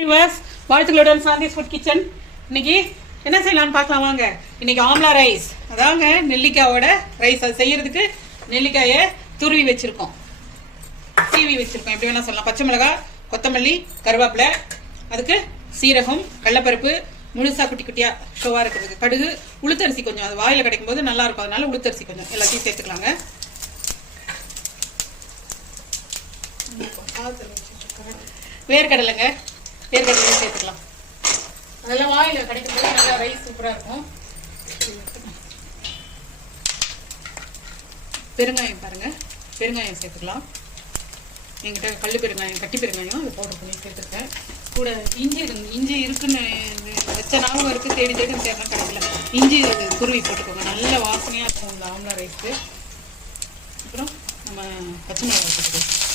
Viewers, வாழ்த்துக்களுடன் Shanthi's food kitchen. இன்னைக்கு என்ன செய்யலாம்னு பார்க்கலாம் வாங்க. இன்னைக்கு ஆம்லா ரைஸ், அதாங்க நெல்லிக்காயோட ரைஸ். அது செய்யறதுக்கு நெல்லிக்காயை துருவி வச்சிருக்கோம், சீவி வச்சிருக்கோம், எப்படி வேணா சொல்லலாம். பச்சை மிளகாய், கொத்தமல்லி, கருவேப்பிலை, அதுக்கு சீரகம், கடலைப்பருப்பு முழுசா குட்டி குட்டியா ஷோவா இருக்கிறதுக்கு, கடுகு, உளுத்தரிசி கொஞ்சம், அது வாயில கிடைக்கும் போது நல்லா இருக்கும், அதனால உளுத்தரிசி கொஞ்சம் எல்லாத்தையும் சேர்த்துக்கலாங்க. வேர்க்கடலைங்க, வேர்க்கடலை சேர்த்துக்கலாம். அதெல்லாம் வாயில கிடைக்கும் போது நல்லா ரைஸ் சூப்பரா இருக்கும். பெருங்காயம் பாருங்க, பெருங்காயம் சேர்த்துக்கலாம். என்கிட்ட கல் பெருங்காயம், கட்டி பெருங்காயம் அது பவுடர் பண்ணி சேர்த்துருக்கேன். கூட இஞ்சி இருக்குன்னு வச்ச ஞாபகம் இருக்குது, தேடி தேடி தேடலாம் கிடைக்கல. இஞ்சி துருவி போட்டுக்கோங்க, நல்ல வாசனையாக இருக்கும் இந்த ஆம்லா ரைஸ்க்கு. அப்புறம் நம்ம பச்சை மிளகாய் போட்டுக்கலாம்.